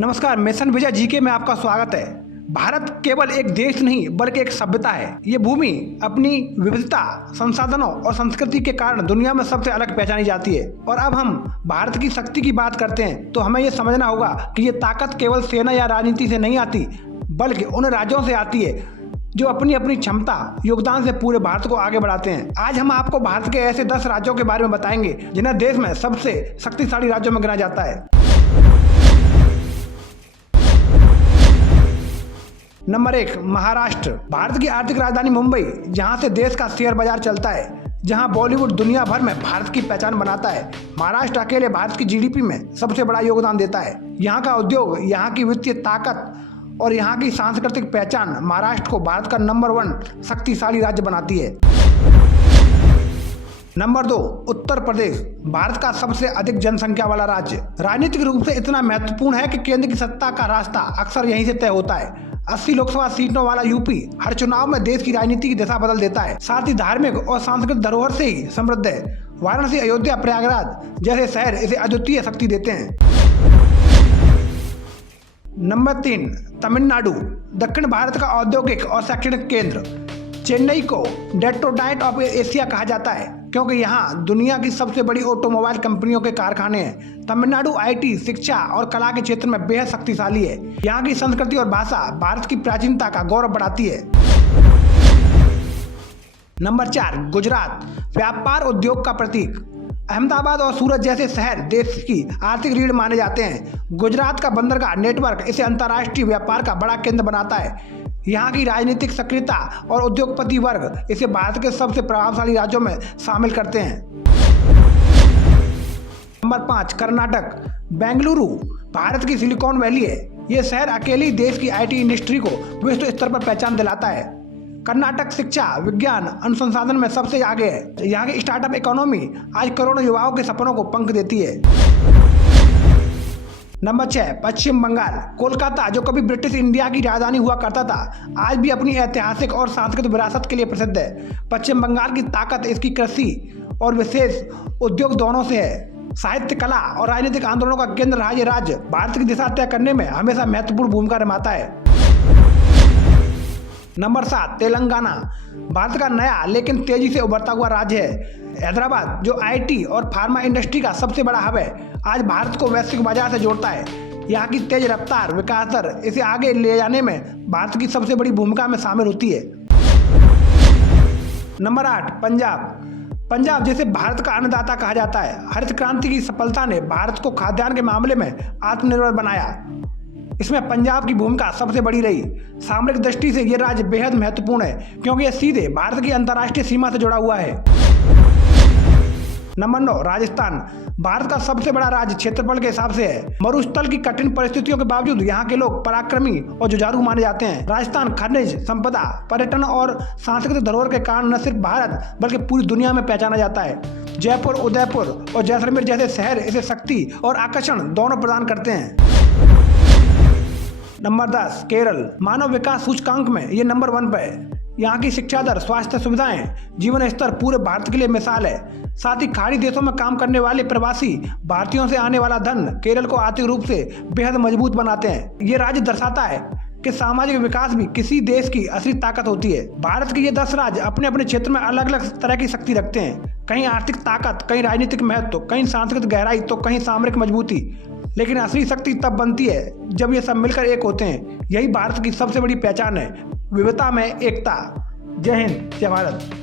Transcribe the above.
नमस्कार, मिशन विजय जीके में आपका स्वागत है। भारत केवल एक देश नहीं बल्कि एक सभ्यता है। ये भूमि अपनी विविधता, संसाधनों और संस्कृति के कारण दुनिया में सबसे अलग पहचानी जाती है। और अब हम भारत की शक्ति की बात करते हैं तो हमें ये समझना होगा कि ये ताकत केवल सेना या राजनीति से नहीं आती, बल्कि उन राज्यों से आती है जो अपनी अपनी क्षमता, योगदान से पूरे भारत को आगे बढ़ाते हैं। आज हम आपको भारत के ऐसे 10 राज्यों के बारे में बताएंगे जिन्हें देश में सबसे शक्तिशाली राज्यों में गिना जाता है। नंबर 1, महाराष्ट्र। भारत की आर्थिक राजधानी मुंबई, जहां से देश का शेयर बाजार चलता है, जहां बॉलीवुड दुनिया भर में भारत की पहचान बनाता है। महाराष्ट्र अकेले भारत की जीडीपी में सबसे बड़ा योगदान देता है। यहाँ का उद्योग, यहाँ की वित्तीय ताकत और यहाँ की सांस्कृतिक पहचान महाराष्ट्र को भारत का नंबर 1 शक्तिशाली राज्य बनाती है। नंबर 2, उत्तर प्रदेश। भारत का सबसे अधिक जनसंख्या वाला राज्य, राजनीतिक रूप से इतना महत्वपूर्ण है कि केंद्र की सत्ता का रास्ता अक्सर यहीं से तय होता है। 80 लोकसभा सीटों वाला यूपी हर चुनाव में देश की राजनीति की दिशा बदल देता है। साथ ही धार्मिक और सांस्कृतिक धरोहर से ही समृद्ध है। वाराणसी, अयोध्या, प्रयागराज जैसे शहर इसे अद्वितीय शक्ति देते हैं। नंबर 3, तमिलनाडु। दक्षिण भारत का औद्योगिक और शैक्षणिक केंद्र। चेन्नई को डेट्रोइट ऑफ एशिया कहा जाता है क्योंकि यहाँ दुनिया की सबसे बड़ी ऑटोमोबाइल कंपनियों के कारखाने हैं। तमिलनाडु आईटी, शिक्षा और कला के क्षेत्र में बेहद शक्तिशाली है। यहाँ की संस्कृति और भाषा भारत की प्राचीनता का गौरव बढ़ाती है। नंबर 4, गुजरात। व्यापार उद्योग का प्रतीक। अहमदाबाद और सूरत जैसे शहर देश की आर्थिक रीढ़ माने जाते हैं। गुजरात का बंदरगाह नेटवर्क इसे अंतर्राष्ट्रीय व्यापार का बड़ा केंद्र बनाता है। यहाँ की राजनीतिक सक्रियता और उद्योगपति वर्ग इसे भारत के सबसे प्रभावशाली राज्यों में शामिल करते हैं। नंबर 5, कर्नाटक। बेंगलुरु भारत की सिलिकॉन वैली है। ये शहर अकेले ही देश की आईटी इंडस्ट्री को विश्व स्तर पर पहचान दिलाता है। कर्नाटक शिक्षा, विज्ञान, अनुसंधान में सबसे आगे है। यहाँ की स्टार्टअप इकोनॉमी आज करोड़ों युवाओं के सपनों को पंख देती है। नंबर 6, पश्चिम बंगाल। कोलकाता, जो कभी ब्रिटिश इंडिया की राजधानी हुआ करता था, आज भी अपनी ऐतिहासिक और सांस्कृतिक विरासत के लिए प्रसिद्ध है। पश्चिम बंगाल की ताकत इसकी कृषि और विशेष उद्योग दोनों से है। साहित्य, कला और राजनीतिक आंदोलनों का केंद्र रहा ये राज्य भारत की दिशा तय करने में हमेशा महत्वपूर्ण भूमिका निभाता है। नंबर 7, तेलंगाना। भारत का नया लेकिन तेजी से उभरता हुआ राज्य है। हैदराबाद, जो आईटी और फार्मा इंडस्ट्री का सबसे बड़ा हब है, आज भारत को वैश्विक बाजार से जोड़ता है। यहाँ की तेज रफ्तार विकास दर इसे आगे ले जाने में भारत की सबसे बड़ी भूमिका में शामिल होती है। नंबर 8, पंजाब। पंजाब, जिसे भारत का अन्नदाता कहा जाता है, हरित क्रांति की सफलता ने भारत को खाद्यान्न के मामले में आत्मनिर्भर बनाया। इसमें पंजाब की भूमिका सबसे बड़ी रही। सामरिक दृष्टि से यह राज्य बेहद महत्वपूर्ण है क्योंकि यह सीधे भारत की अंतर्राष्ट्रीय सीमा से जुड़ा हुआ है। नंबर 9, राजस्थान। भारत का सबसे बड़ा राज्य क्षेत्रफल के हिसाब से है। मरुस्थल की कठिन परिस्थितियों के बावजूद यहाँ के लोग पराक्रमी और जुझारू माने जाते हैं। राजस्थान खनिज संपदा, पर्यटन और सांस्कृतिक धरोहर के कारण न सिर्फ भारत बल्कि पूरी दुनिया में पहचाना जाता है। जयपुर, उदयपुर और जैसलमेर जैसे शहर इसे शक्ति और आकर्षण दोनों प्रदान करते हैं। नंबर 10, केरल। मानव विकास सूचकांक में ये नंबर 1 पर है। यहाँ की शिक्षा दर, स्वास्थ्य सुविधाएं, जीवन स्तर पूरे भारत के लिए मिसाल है। साथ ही खाड़ी देशों में काम करने वाले प्रवासी भारतीयों से आने वाला धन केरल को आर्थिक रूप से बेहद मजबूत बनाते हैं। ये राज्य दर्शाता है कि सामाजिक विकास भी किसी देश की असली ताकत होती है। भारत के ये 10 राज्य अपने अपने क्षेत्र में अलग अलग तरह की शक्ति रखते हैं। कहीं आर्थिक ताकत, कहीं राजनीतिक महत्व, कहीं सांस्कृतिक गहराई तो कहीं सामरिक मजबूती। लेकिन असली शक्ति तब बनती है जब ये सब मिलकर एक होते हैं। यही भारत की सबसे बड़ी पहचान है, विविधता में एकता। जय हिंद, जय भारत।